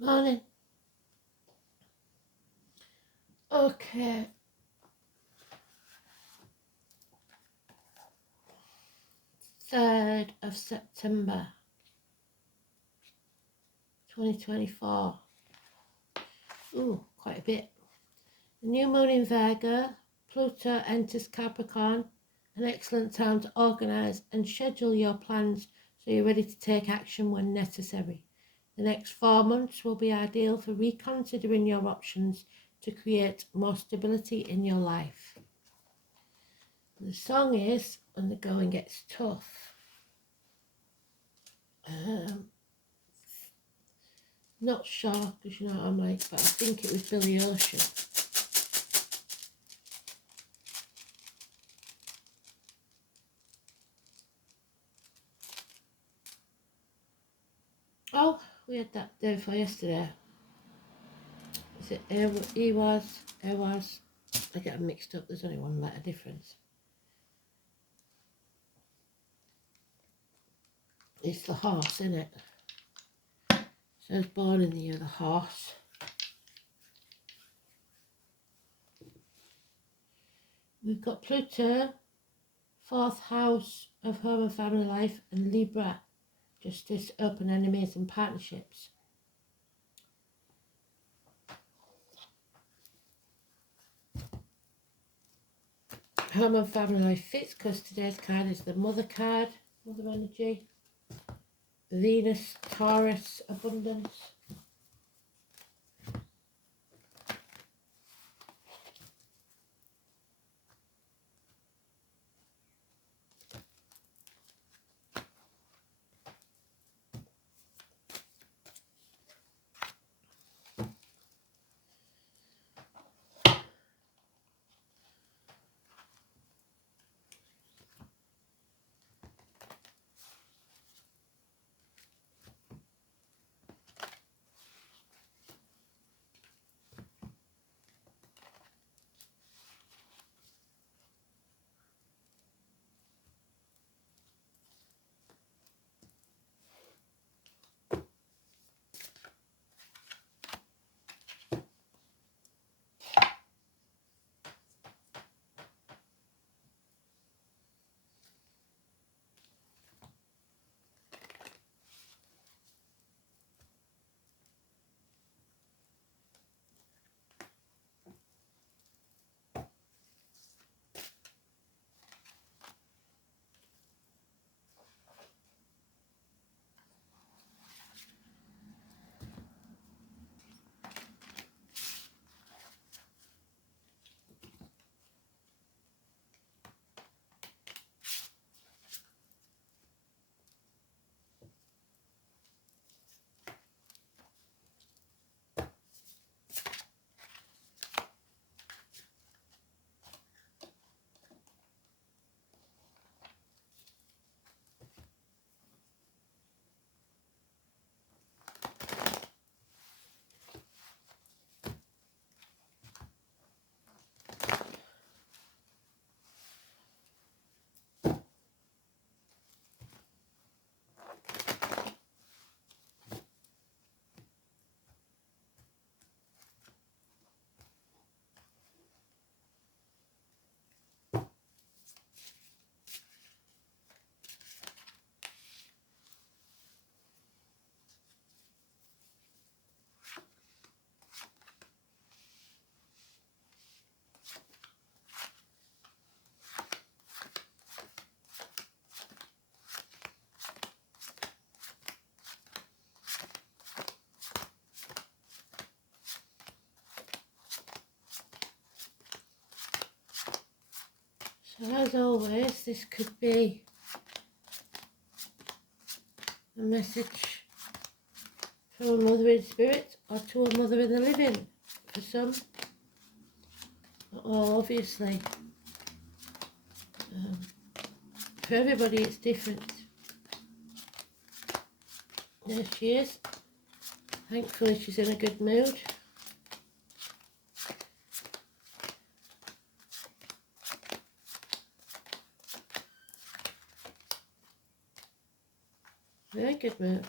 Morning. Okay. 3rd of September 2024. Ooh, quite a bit. The new moon in Virgo, Pluto enters Capricorn, an excellent time to organise and schedule your plans so you're ready to take action when necessary. The next 4 months will be ideal for reconsidering your options to create more stability in your life. The song is When the Going Gets Tough. Not sure, because you know what I'm like, but I think it was Billy Ocean. Oh, we had that day before yesterday. Is it he was? I get them mixed up, there's only one letter difference. It's the horse, isn't it? So I was born in the year of the horse. We've got Pluto, 4th house of home and family life, and Libra, justice, open enemies and partnerships. Home and family life fits because today's card is the mother card, mother energy. Venus, Taurus, abundance. So as always, this could be a message from a mother in spirit or to a mother in the living for some. Well, obviously, for everybody it's different. There she is. Thankfully she's in a good mood. Very good mood.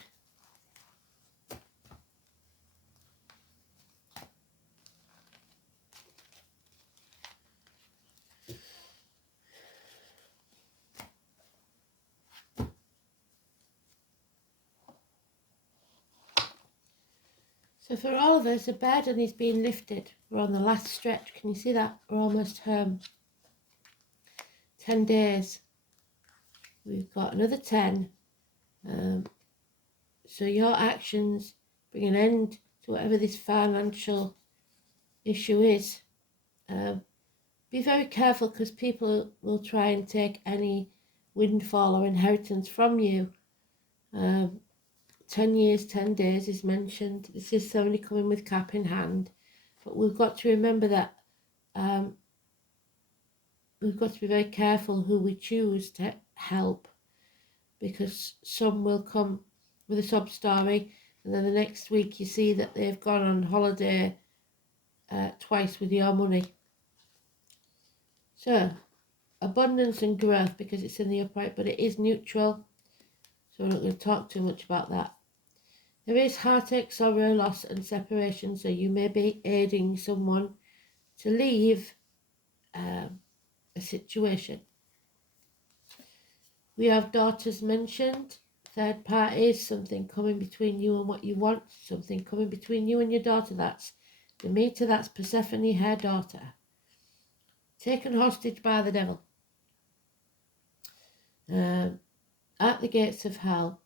So for all of us, the burden is being lifted. We're on the last stretch. Can you see that? We're almost home. 10 days. We've got another 10. So your actions bring an end to whatever this financial issue is. Be very careful, because people will try and take any windfall or inheritance from you. 10 years, 10 days is mentioned. This is somebody coming with cap in hand. But we've got to remember that we've got to be very careful who we choose to help, because some will come with a sob story, and then the next week you see that they've gone on holiday twice with your money. So, abundance and growth, because it's in the upright, but it is neutral, so we're not going to talk too much about that. There is heartache, sorrow, loss and separation, so you may be aiding someone to leave a situation. We have daughters mentioned, third parties, something coming between you and what you want, something coming between you and your daughter. That's Demeter, that's Persephone, her daughter. Taken hostage by the devil. At the gates of hell.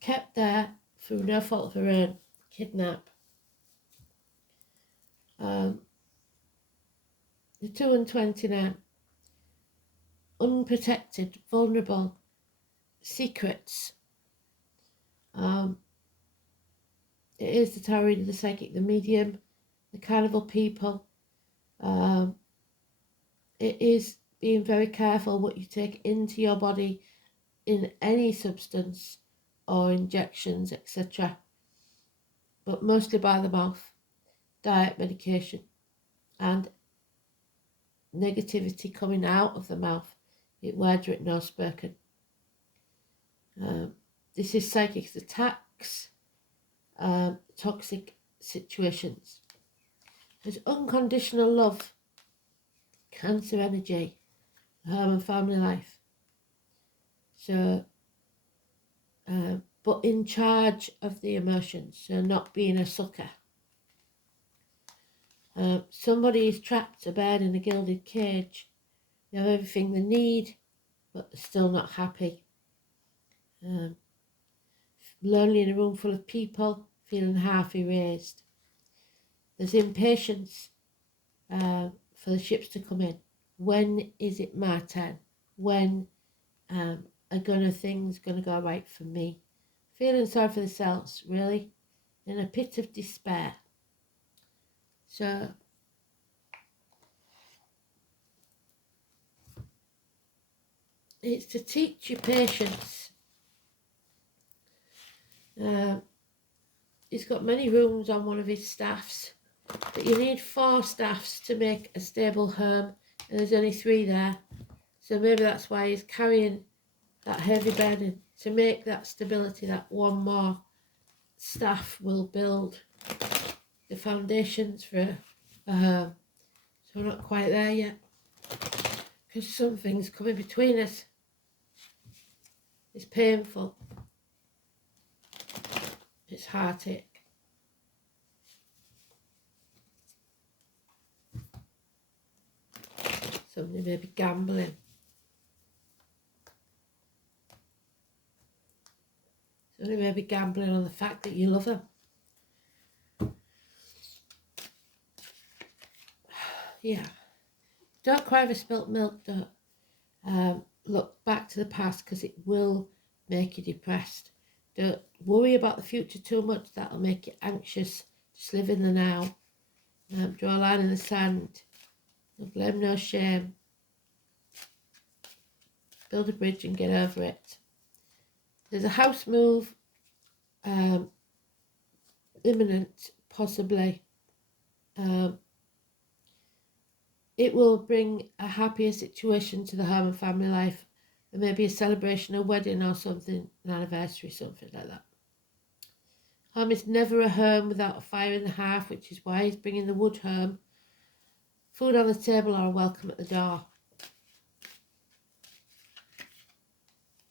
Kept there through no fault of her own. Kidnap. The 2 and 29. Unprotected, vulnerable, secrets. It is the tarot reader, the psychic, the medium, the carnival people. It is being very careful what you take into your body in any substance or injections, etc. But mostly by the mouth, diet, medication, and negativity coming out of the mouth, words written or spoken. This is psychic attacks, toxic situations. There's unconditional love, Cancer energy, home and family life. So, but in charge of the emotions, so not being a sucker. Somebody is trapped, a bird in a gilded cage. They have everything they need, but they're still not happy. Lonely in a room full of people, feeling half erased. There's impatience for the ships to come in. When is it my turn? When are things gonna go right for me? Feeling sorry for themselves, really, in a pit of despair. So it's to teach you patience. He's got many rooms on one of his staffs, but you need 4 staffs to make a stable home, and there's only 3 there. So maybe that's why he's carrying that heavy burden, to make that stability. That 1 more staff will build the foundations for a home. So we're not quite there yet, because something's coming between us. It's painful. It's heartache. Somebody may be gambling. Somebody may be gambling on the fact that you love them. Yeah. Don't cry over spilt milk. Don't look back to the past, because it will make you depressed. Don't worry about the future too much. That'll make you anxious. Just live in the now. Draw a line in the sand. No blame, no shame. Build a bridge and get over it. There's a house move imminent, possibly. It will bring a happier situation to the home and family life. There may be a celebration, a wedding or something, an anniversary, something like that. Home is never a home without a fire in the hearth, which is why he's bringing the wood home. Food on the table or a welcome at the door.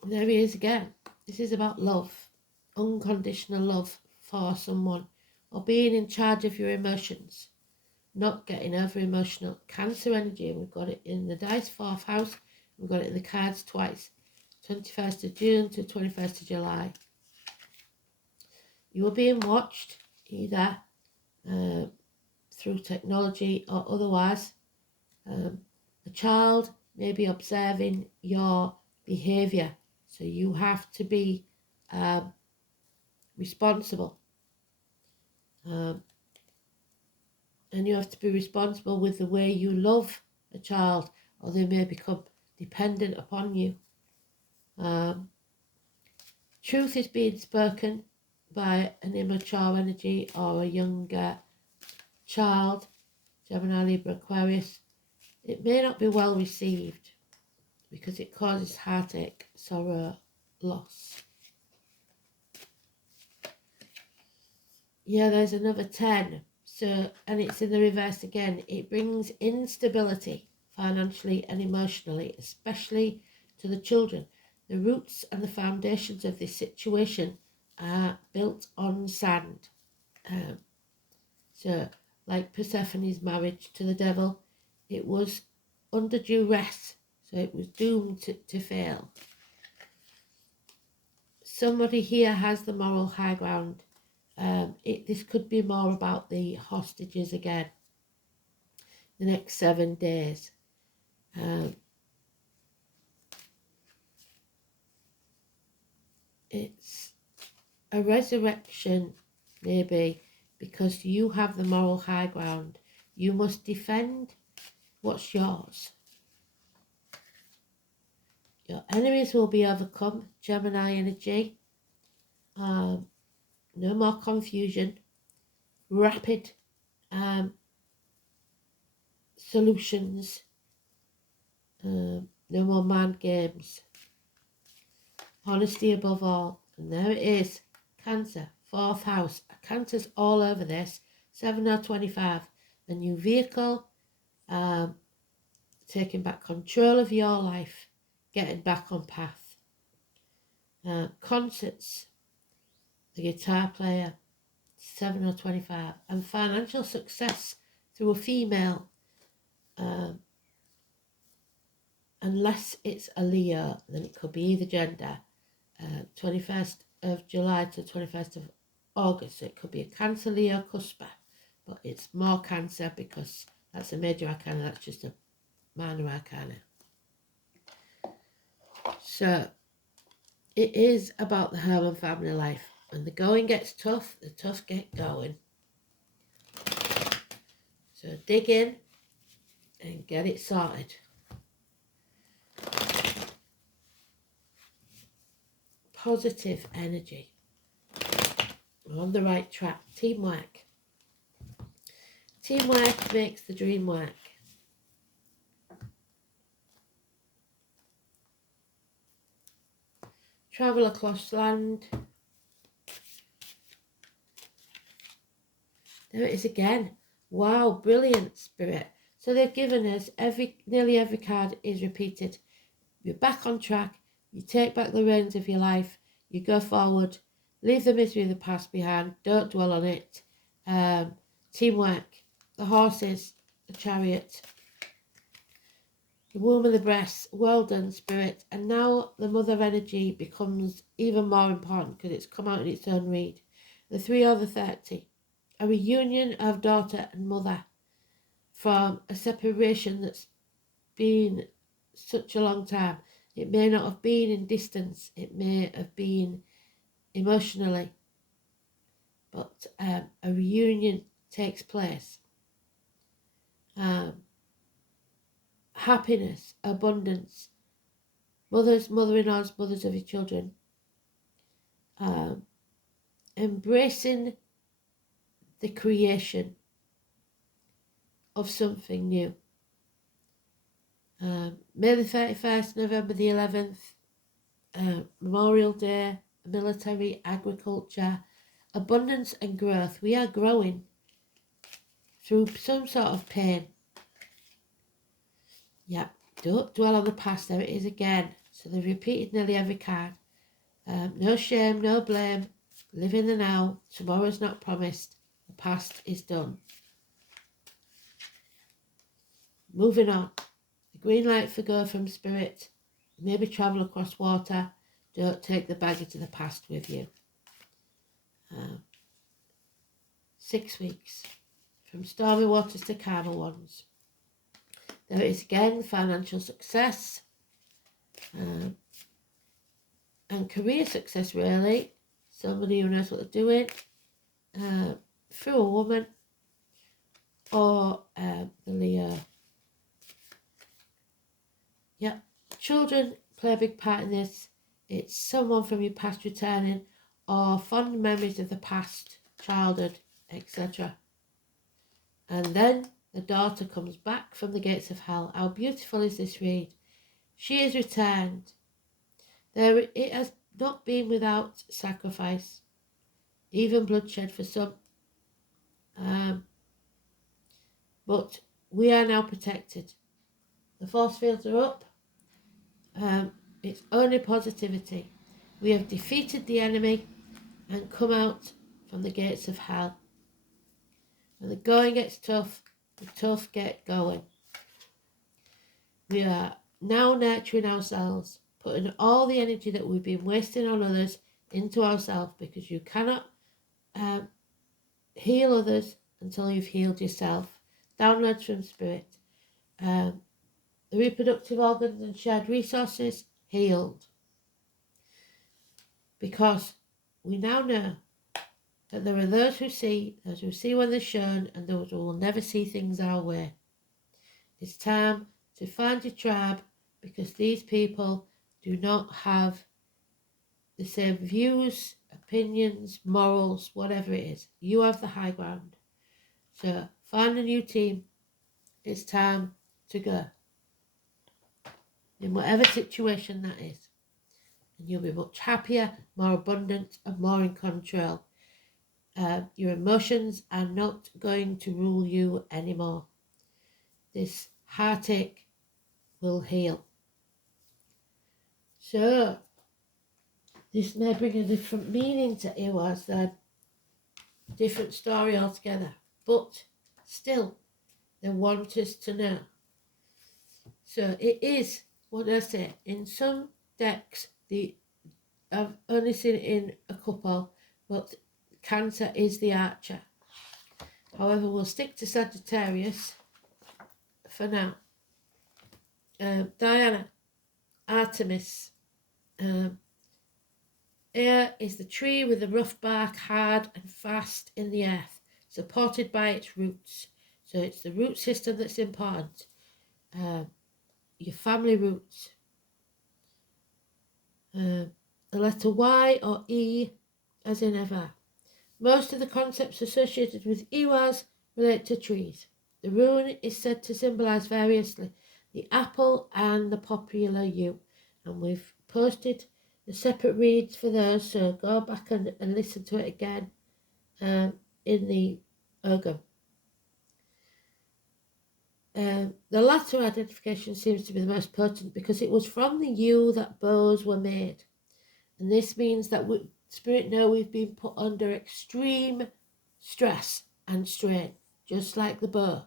And there he is again. This is about love, unconditional love for someone, or being in charge of your emotions, not getting over emotional. Cancer energy, and we've got it in the dice 4th house, we've got it in the cards twice, 21st of June to 21st of July. You are being watched, either through technology or otherwise. A child may be observing your behaviour, so you have to be responsible. And you have to be responsible with the way you love a child, or they may become dependent upon you. Truth is being spoken by an immature energy or a younger child, Gemini, Libra, Aquarius. It may not be well received because it causes heartache, sorrow, loss. Yeah, there's another 10. So, and it's in the reverse again. It brings instability financially and emotionally, especially to the children. The roots and the foundations of this situation are built on sand. So, like Persephone's marriage to the devil, it was under duress, so it was doomed to fail. Somebody here has the moral high ground. This could be more about the hostages again. The next 7 days. It's a resurrection, maybe, because you have the moral high ground. You must defend what's yours. Your enemies will be overcome, Gemini energy. No more confusion. Rapid solutions. No more mind games. Honesty above all. And there it is. Cancer, 4th house. Cancer's all over this. 7 or 25. A new vehicle. Taking back control of your life. Getting back on path. Concerts. The guitar player. 7 or 25. And financial success through a female. Unless it's a Leo, then it could be either gender. 21st of July to 21st of August. So it could be a Cancer, Leo, Cusper. But it's more Cancer because that's a major arcana. That's just a minor arcana. So it is about the home and family life. When the going gets tough, the tough get going. So dig in and get it sorted. Positive energy. We're on the right track. Teamwork. Teamwork makes the dream work. Travel across land. There it is again. Wow, brilliant, Spirit. So they've given us nearly every card is repeated. You're back on track. You take back the reins of your life. You go forward. Leave the misery of the past behind. Don't dwell on it. Teamwork. The horses. The chariot. The womb and the breasts. Well done, Spirit. And now the mother energy becomes even more important because it's come out in its own read. The 3 over 30. A reunion of daughter and mother from a separation that's been such a long time. It may not have been in distance, it may have been emotionally, but a reunion takes place. Happiness, abundance, mothers, mother-in-laws, mothers of your children, embracing the creation of something new. May the 31st, November the 11th, Memorial Day, military, agriculture, abundance and growth. We are growing through some sort of pain. Yep, don't dwell on the past. There it is again. So they've repeated nearly every card. No shame, no blame. Live in the now. Tomorrow is not promised. The past is done. Moving on. The green light for go from Spirit. Maybe travel across water. Don't take the baggage of the past with you. 6 weeks. From stormy waters to calmer ones. There is again financial success. And career success, really. Somebody who knows what they're doing. Through a woman. Or the Leo. Yeah. Children play a big part in this. It's someone from your past returning, or fond memories of the past, childhood, etc. And then the daughter comes back from the gates of hell. How beautiful is this read? She is returned. It has not been without sacrifice, even bloodshed for some. But we are now protected. The force fields are up. It's only positivity. We have defeated the enemy and come out from the gates of hell. When the going gets tough, the tough get going. We are now nurturing ourselves, putting all the energy that we've been wasting on others into ourselves, because you cannot heal others until you've healed yourself. Downloads from Spirit. The reproductive organs and shared resources healed. Because we now know that there are those who see when they're shown, and those who will never see things our way. It's time to find your tribe, because these people do not have the same views, opinions, morals, whatever it is. You have the high ground. So find a new team. It's time to go. In whatever situation that is. And you'll be much happier, more abundant, and more in control. Your emotions are not going to rule you anymore. This heartache will heal. So, this may bring a different meaning to Iwas, a different story altogether. But still, they want us to know. So it is what I say. In some decks, I've only seen it in a couple, but Cancer is the archer. However, we'll stick to Sagittarius for now. Diana, Artemis. Air is the tree with the rough bark, hard and fast in the earth, supported by its roots. So it's the root system that's important. Your family roots. The letter Y or E, as in ever. Most of the concepts associated with Iwas relate to trees. The rune is said to symbolise variously the apple and the popular yew. And we've posted the separate reads for those, so go back and listen to it again in the Urgam. The latter identification seems to be the most potent, because it was from the yew that bows were made. And this means that Spirit know we've been put under extreme stress and strain, just like the bow.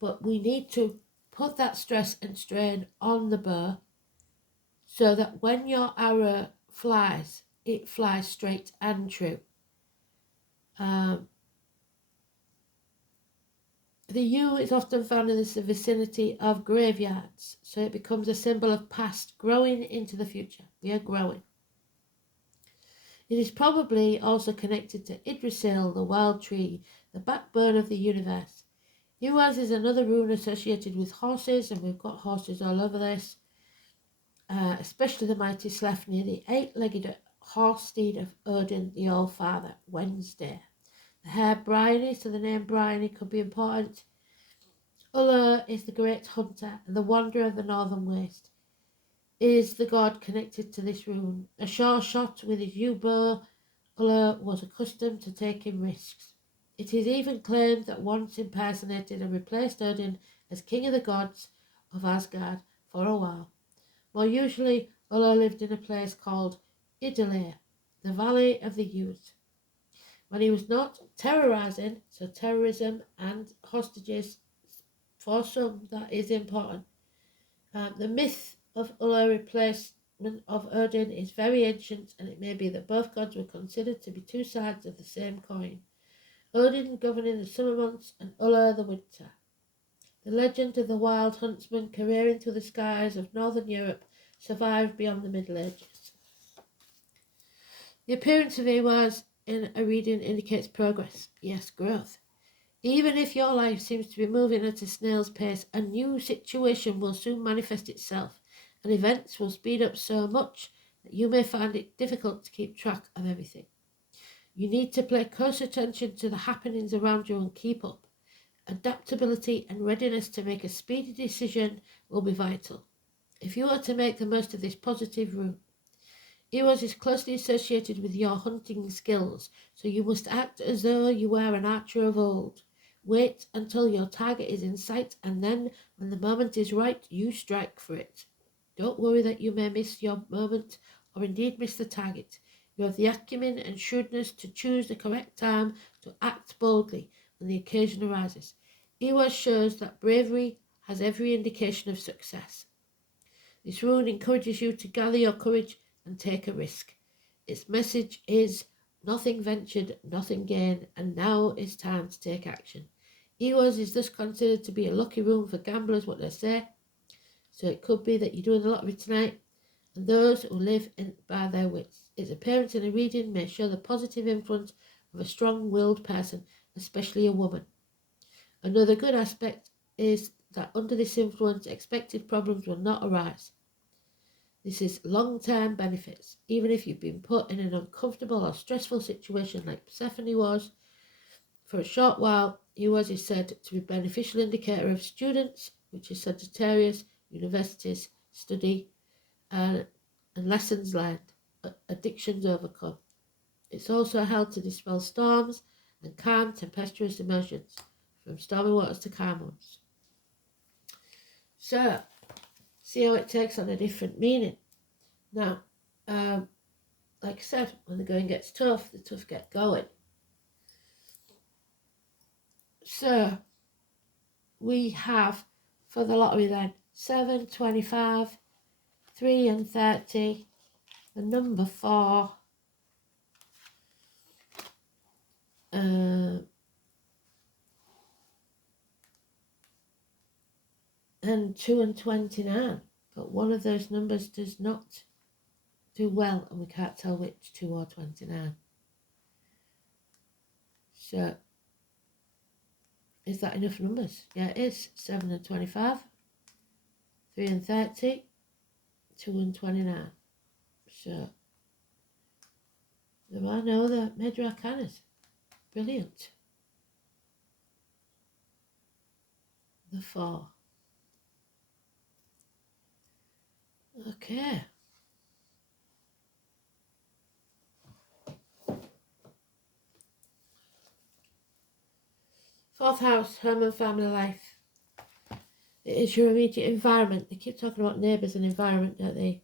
But we need to put that stress and strain on the bow, so that when your arrow flies, it flies straight and true. The yew is often found in the vicinity of graveyards, so it becomes a symbol of past growing into the future. We are growing. It is probably also connected to Yggdrasil, the wild tree, the backbone of the universe. Iwas is another rune associated with horses, and we've got horses all over this, especially the mighty Sleipnir, the eight-legged horse steed of Odin, the All-Father, Wednesday. The hair Bryony, so the name Bryony could be important. Ullr is the great hunter and the wanderer of the northern waste. Is the god connected to this rune? A sure shot with his yew bow, Ullr was accustomed to taking risks. It is even claimed that once impersonated and replaced Odin as king of the gods of Asgard for a while. More usually, Ullr lived in a place called Idalir, the Valley of the Youth. When he was not terrorizing, so terrorism and hostages, for some that is important. The myth of Ulla replacement of Odin is very ancient, and it may be that both gods were considered to be two sides of the same coin. Odin governing the summer months and Ulla the winter. The legend of the wild huntsman careering through the skies of northern Europe survived beyond the Middle Ages. The appearance of Ehwaz in a reading indicates progress, yes, growth. Even if your life seems to be moving at a snail's pace, a new situation will soon manifest itself, and events will speed up so much that you may find it difficult to keep track of everything. You need to pay close attention to the happenings around you and keep up. Adaptability and readiness to make a speedy decision will be vital. If you are to make the most of this positive route, Ehwaz is closely associated with your hunting skills, so you must act as though you were an archer of old. Wait until your target is in sight, and then, when the moment is right, you strike for it. Don't worry that you may miss your moment, or indeed miss the target. You have the acumen and shrewdness to choose the correct time to act boldly when the occasion arises. Ehwaz shows that bravery has every indication of success. This rune encourages you to gather your courage and take a risk. Its message is, nothing ventured, nothing gained, and now is time to take action. Ehwaz is thus considered to be a lucky rune for gamblers, what they say. So it could be that you're doing the lottery tonight, and those who live by their wits. Its appearance in a reading may show the positive influence of a strong-willed person, especially a woman. Another good aspect is that under this influence, expected problems will not arise. This is long-term benefits. Even if you've been put in an uncomfortable or stressful situation like Persephone was, for a short while, Ehwaz is said to be a beneficial indicator of students, which is Sagittarius, universities, study, and lessons learned, addictions overcome. It's also held to dispel storms and calm tempestuous emotions, from stormy waters to calm ones. So, see how it takes on a different meaning. Now, like I said, when the going gets tough, the tough get going. So, we have, for the lottery then, 7, 25, 3 and 30, the number 4, and 2 and 29. But one of those numbers does not do well, and we can't tell which, 2 or 29. So, is that enough numbers? Yeah, it is. 7 and 25, 3 and 30, 2 and 29. So, there are no other major arcanas. Brilliant. The 4. Okay. Fourth house, home and family life. It is your immediate environment. They keep talking about neighbours and environment, don't they?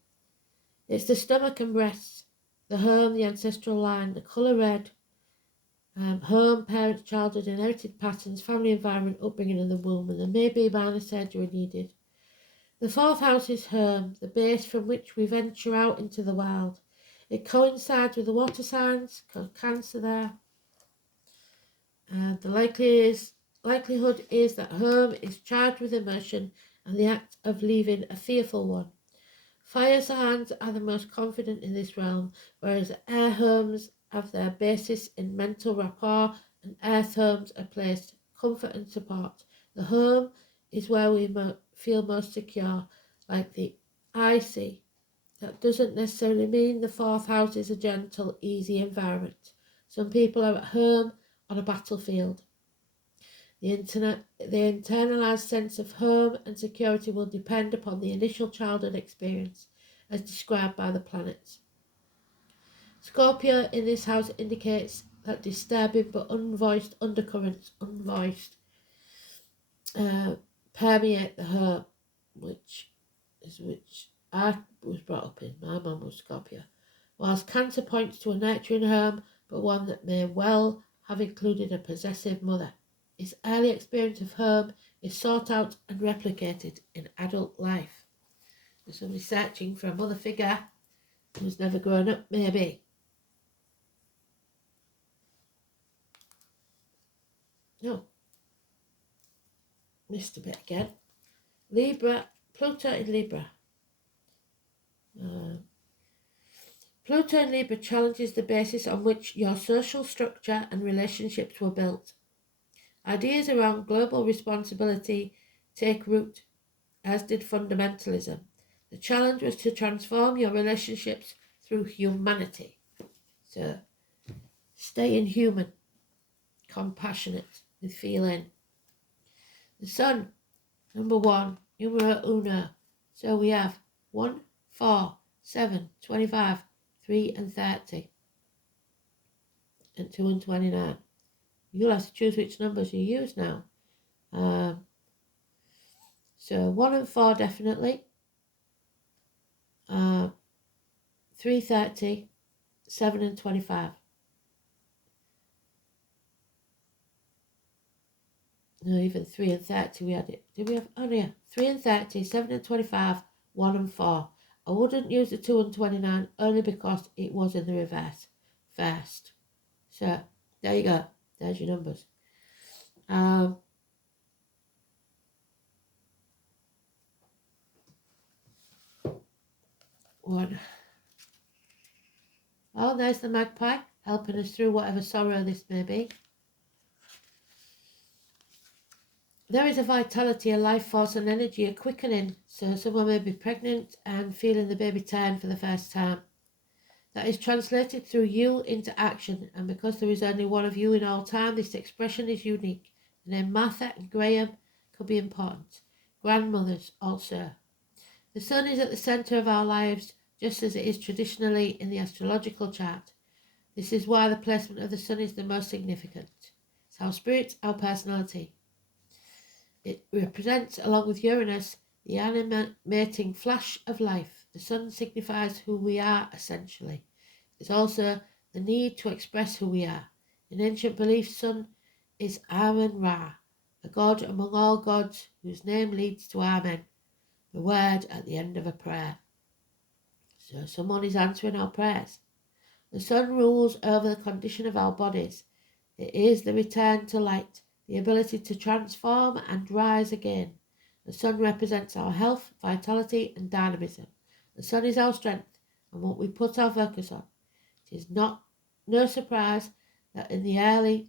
It's the stomach and breasts, the home, the ancestral line, the colour red, home, parents, childhood, inherited patterns, family environment, upbringing in the womb, and there may be minor surgery needed. The fourth house is home, the base from which we venture out into the wild. It coincides with the water signs, Cancer there. The likelihood is that home is charged with emotion and the act of leaving a fearful one. Fire signs are the most confident in this realm, whereas air homes have their basis in mental rapport and earth homes are placed comfort and support. The home is where we feel most secure, like the icy. That doesn't necessarily mean the fourth house is a gentle, easy environment. Some people are at home on a battlefield. The internalized sense of home and security will depend upon the initial childhood experience, as described by the planets. Scorpio in this house indicates that disturbing but unvoiced undercurrents, permeate the home, which I was brought up in. My mum was Scorpio. whilst Cancer points to a nurturing home, but one that may well have included a possessive mother. Its early experience of home is sought out and replicated in adult life. There's somebody searching for a mother figure who's never grown up, maybe. No. Missed a bit again. Libra, Pluto in Libra. Pluto in Libra challenges the basis on which your social structure and relationships were built. Ideas around global responsibility take root, as did fundamentalism. The challenge was to transform your relationships through humanity. So, staying human, compassionate, with feeling. The Sun, number 1, numero uno. So we have 1, 4, 7, 25, 3 and 30, and 2 and 29. You'll have to choose which numbers you use now. So 1 and 4 definitely. 3, 30, 7 and 25. No, even 3 and 30 we had it. Did we have? Oh yeah, 3 and 30, 7 and 25, 1 and 4. I wouldn't use the 2 and 29 only because it was in the reverse first. So there you go. There's your numbers. 1. Oh, there's the magpie helping us through whatever sorrow this may be. There is a vitality, a life force and energy, a quickening. So someone may be pregnant and feeling the baby turn for the first time. That is translated through you into action, and because there is only one of you in all time, this expression is unique. The name Martha and Graham could be important. Grandmothers also. The sun is at the centre of our lives, just as it is traditionally in the astrological chart. This is why the placement of the sun is the most significant. It's our spirit, our personality. It represents, along with Uranus, the animating flash of life. The sun signifies who we are, essentially. It's also the need to express who we are. In ancient belief, sun is Amun-Ra, a god among all gods whose name leads to Amen, the word at the end of a prayer. So someone is answering our prayers. The sun rules over the condition of our bodies. It is the return to light, the ability to transform and rise again. The sun represents our health, vitality and dynamism. The sun is our strength and what we put our focus on. It is no surprise that to the early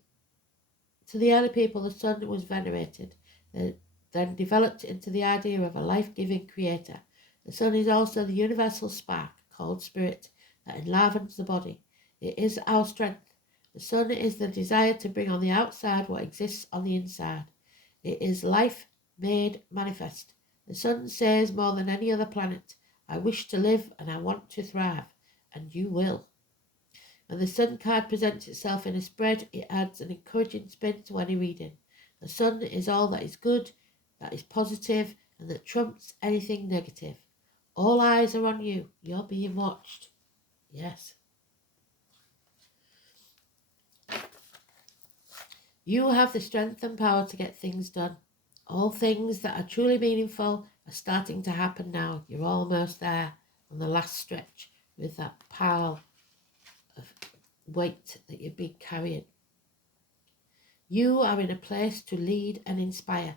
people the sun was venerated, then developed into the idea of a life-giving creator. The sun is also the universal spark, called spirit, that enlivens the body. It is our strength. The sun is the desire to bring on the outside what exists on the inside. It is life made manifest. The sun says more than any other planet, I wish to live and I want to thrive, and you will. When the sun card presents itself in a spread, it adds an encouraging spin to any reading. The sun is all that is good, that is positive, and that trumps anything negative. All eyes are on you. You're being watched. Yes. You have the strength and power to get things done. All things that are truly meaningful are starting to happen now. You're almost there on the last stretch with that pile of weight that you've been carrying. You are in a place to lead and inspire.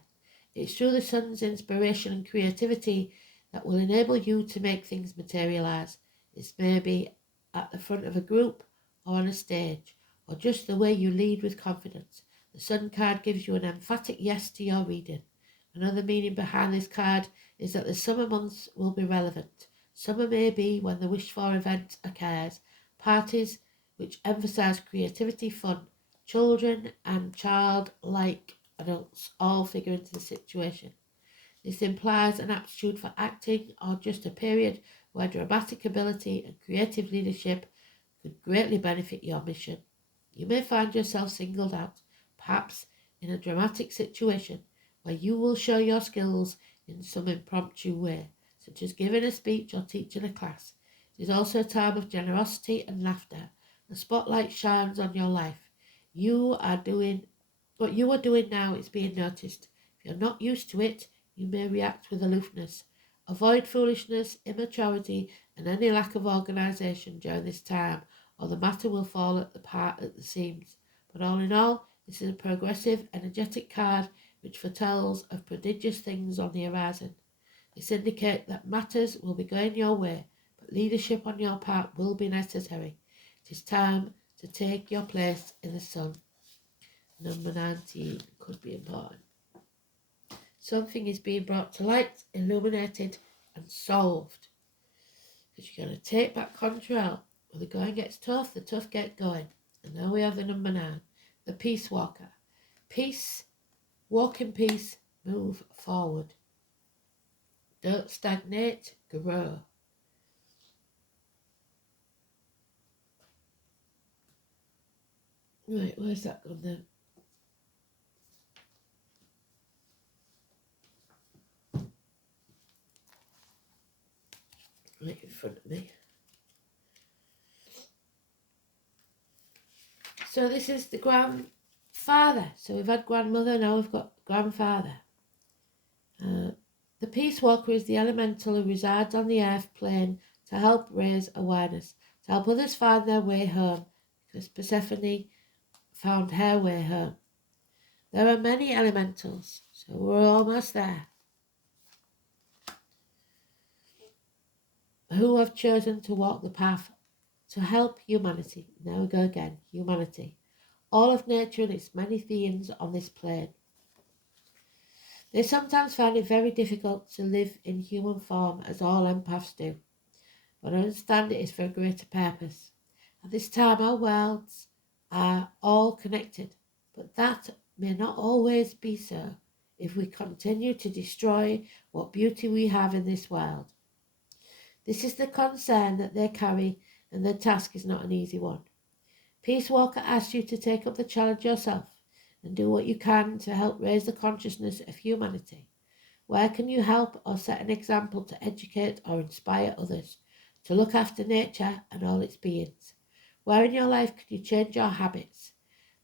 It's through the sun's inspiration and creativity that will enable you to make things materialise. This may be at the front of a group or on a stage, or just the way you lead with confidence. The sun card gives you an emphatic yes to your reading. Another meaning behind this card is that the summer months will be relevant. Summer may be when the wished-for event occurs. Parties which emphasise creativity, fun. Children and childlike adults all figure into the situation. This implies an aptitude for acting or just a period where dramatic ability and creative leadership could greatly benefit your mission. You may find yourself singled out, perhaps in a dramatic situation where you will show your skills in some impromptu way, such as giving a speech or teaching a class. It is also a time of generosity and laughter. The spotlight shines on your life. What you are doing now is being noticed. If you're not used to it, you may react with aloofness. Avoid foolishness, immaturity, and any lack of organisation during this time, or the matter will fall apart at the seams. But all in all, this is a progressive, energetic card which foretells of prodigious things on the horizon. This indicates that matters will be going your way, but leadership on your part will be necessary. It is time to take your place in the sun. Number 19 could be important. Something is being brought to light, illuminated, and solved. Because you're going to take back control. When the going gets tough, the tough get going. And now we have the number 9, the Peace Walker. Peace, walk in peace, move forward. Don't stagnate, grow. Right, where's that gone then? Right in front of me. So this is the grandfather. So we've had grandmother, now we've got grandfather. The Peace Walker is the elemental who resides on the earth plane to help raise awareness, to help others find their way home, because Persephone found her way home. There are many elementals, so we're almost there, who have chosen to walk the path to help humanity. Now we go again, humanity. All of nature and its many beings on this plane. They sometimes find it very difficult to live in human form, as all empaths do, but understand it is for a greater purpose. At this time, our worlds are all connected, but that may not always be so if we continue to destroy what beauty we have in this world. This is the concern that they carry, and the task is not an easy one. Peace Walker asks you to take up the challenge yourself and do what you can to help raise the consciousness of humanity. Where can you help or set an example to educate or inspire others to look after nature and all its beings? Where in your life can you change your habits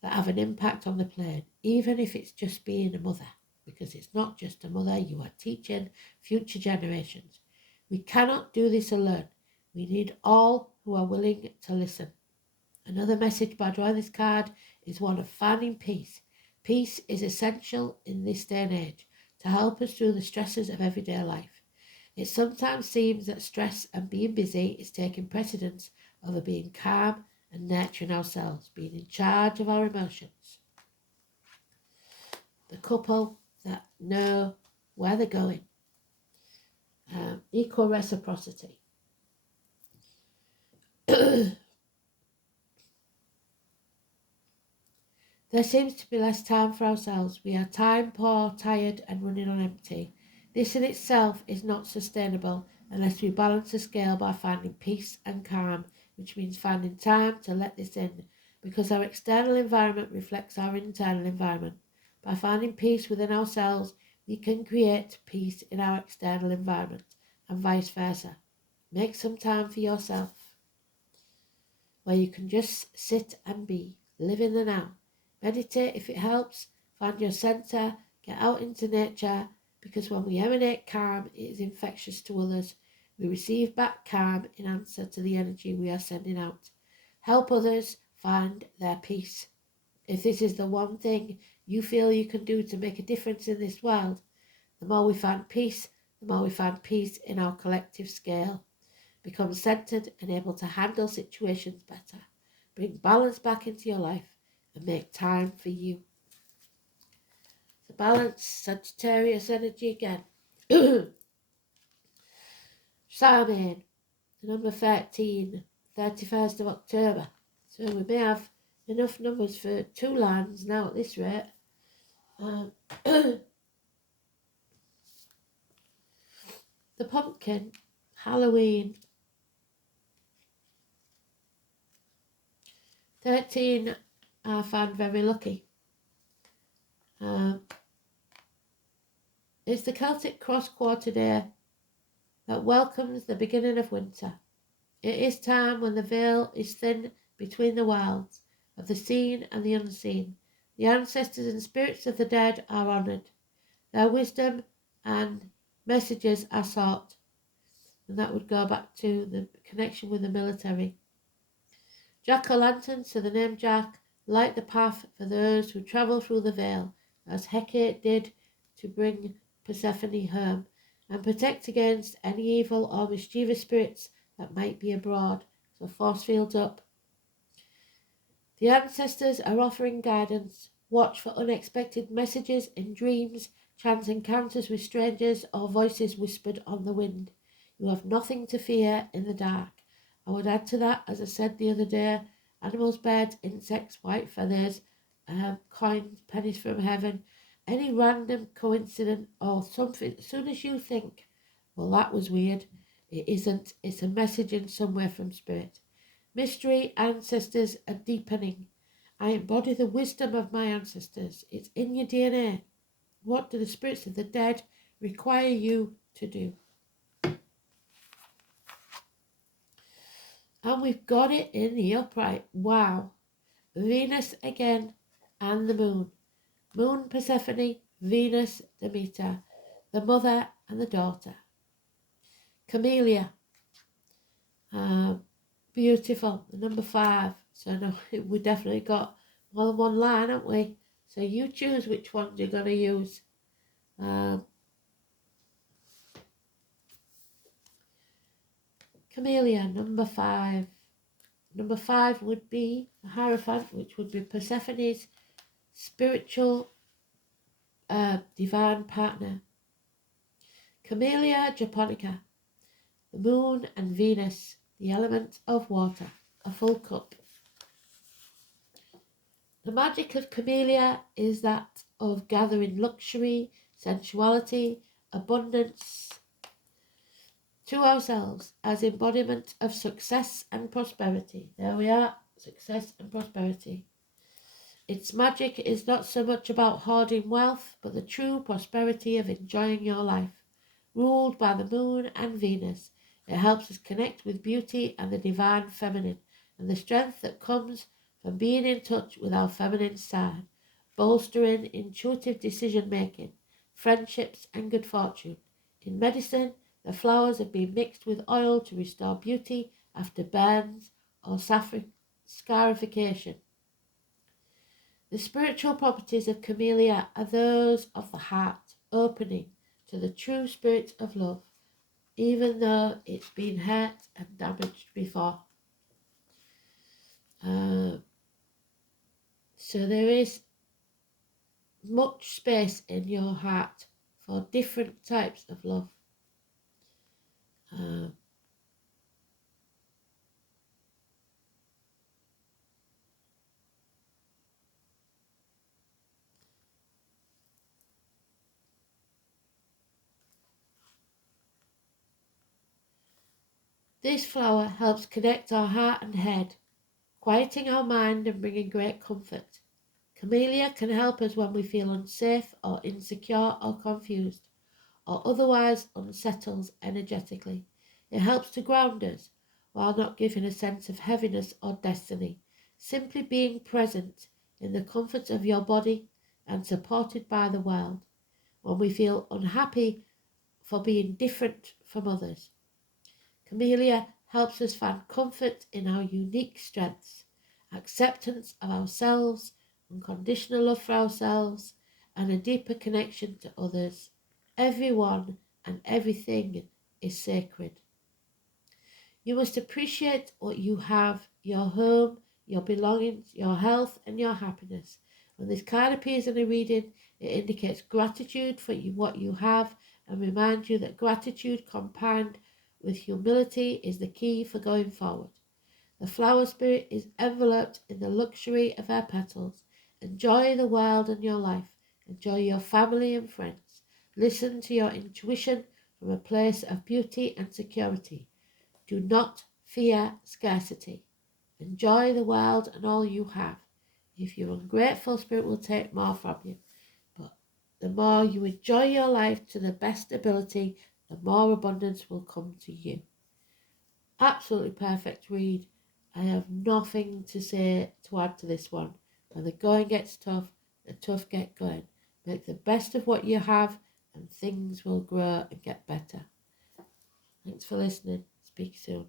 that have an impact on the plane, even if it's just being a mother? Because it's not just a mother, you are teaching future generations. We cannot do this alone. We need all who are willing to listen. Another message by drawing this card is one of finding peace. Peace is essential in this day and age to help us through the stresses of everyday life. It sometimes seems that stress and being busy is taking precedence over being calm and nurturing ourselves, being in charge of our emotions. The couple that know where they're going. Equal reciprocity. There seems to be less time for ourselves. We are time poor, tired, and running on empty. This in itself is not sustainable unless we balance the scale by finding peace and calm, which means finding time to let this in, because our external environment reflects our internal environment. By finding peace within ourselves, we can create peace in our external environment, and vice versa. Make some time for yourself, where you can just sit and be, live in the now. Meditate if it helps, find your centre, get out into nature, because when we emanate calm, it is infectious to others. We receive back calm in answer to the energy we are sending out. Help others find their peace. If this is the one thing you feel you can do to make a difference in this world, the more we find peace, the more we find peace in our collective scale. Become centered and able to handle situations better. Bring balance back into your life and make time for you. The balance, Sagittarius energy again. Samhain, number 13, 31st of October. So we may have enough numbers for 2 lands now at this rate. The pumpkin, Halloween. 13 I found very lucky. It's the Celtic cross quarter day that welcomes the beginning of winter. It is time when the veil is thin between the worlds of the seen and the unseen. The ancestors and spirits of the dead are honoured. Their wisdom and messages are sought. And that would go back to the connection with the military. Jack-o'-lanterns, so the name Jack, light the path for those who travel through the veil, as Hecate did to bring Persephone home, and protect against any evil or mischievous spirits that might be abroad. So force fields up. The ancestors are offering guidance. Watch for unexpected messages in dreams, chance encounters with strangers, or voices whispered on the wind. You have nothing to fear in the dark. I would add to that, as I said the other day, animals, birds, insects, white feathers, coins, pennies from heaven, any random coincidence or something. As soon as you think, well, that was weird, it isn't. It's a message in somewhere from spirit. Mystery, ancestors are deepening. I embody the wisdom of my ancestors. It's in your DNA. What do the spirits of the dead require you to do? And we've got it in the upright. Wow. Venus again and the moon. Moon Persephone, Venus Demeter, the mother and the daughter. Camellia. Beautiful. Number 5. So no, we definitely got more than one line, haven't we? So you choose which one you're going to use. Camellia, number 5. Number 5 would be the Hierophant, which would be Persephone's spiritual divine partner. Camellia japonica, the moon and Venus, the element of water, a full cup. The magic of Camellia is that of gathering luxury, sensuality, abundance to ourselves as embodiment of success and prosperity. There we are, success and prosperity. Its magic is not so much about hoarding wealth, but the true prosperity of enjoying your life. Ruled by the moon and Venus, it helps us connect with beauty and the divine feminine, and the strength that comes from being in touch with our feminine side, bolstering intuitive decision-making, friendships and good fortune. In medicine, the flowers have been mixed with oil to restore beauty after burns or scarification. The spiritual properties of Camellia are those of the heart, opening to the true spirit of love, even though it's been hurt and damaged before. So there is much space in your heart for different types of love. This flower helps connect our heart and head, quieting our mind and bringing great comfort. Camellia can help us when we feel unsafe or insecure or confused, or otherwise unsettled energetically. It helps to ground us while not giving a sense of heaviness or destiny. Simply being present in the comfort of your body and supported by the world when we feel unhappy for being different from others. Camellia helps us find comfort in our unique strengths, acceptance of ourselves, unconditional love for ourselves, and a deeper connection to others. Everyone and everything is sacred. You must appreciate what you have, your home, your belongings, your health, and your happiness. When this card appears in a reading, it indicates gratitude for what you have and reminds you that gratitude combined with humility is the key for going forward. The flower spirit is enveloped in the luxury of her petals. Enjoy the world and your life. Enjoy your family and friends. Listen to your intuition from a place of beauty and security. Do not fear scarcity. Enjoy the world and all you have. If you're ungrateful, spirit will take more from you. But the more you enjoy your life to the best ability, the more abundance will come to you. Absolutely perfect read. I have nothing to say to add to this one. When the going gets tough, the tough get going. Make the best of what you have and things will grow and get better. Thanks for listening. Speak soon.